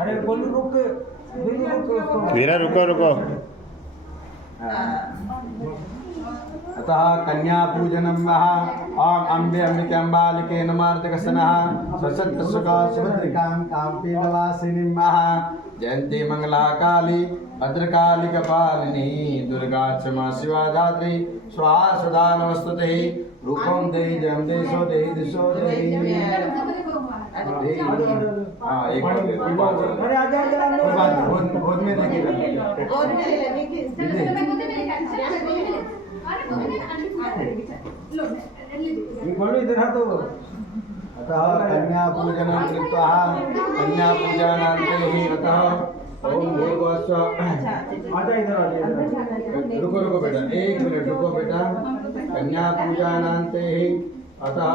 अरे बोलो रुक, वीरा रुको रुको। अतः कन्या पूजनम ओम अम्बे अम्बिकाम्बालिके नमार्तकसनः स्वसत्सुखा सुभद्रिकां काम्पीनवासिनीं जयन्ती मंगलाकाली भद्रकाली कपालिनी दुर्गा क्षमा शिवा धात्री स्वाहा सदा नमस्तुते रूपं देहि जयं देशो देहि दिशो देहि। हाँ एक अरे आजा गोद में इधर तो अतः कन्या पूजनं कृत्वा कन्या पूजनान्ते हि अतः ओम भूर्भुवः स्वः। आजा इधर रुको रुको बेटा, एक मिनट रुको बेटा। कन्या पूजनान्ते हि अतः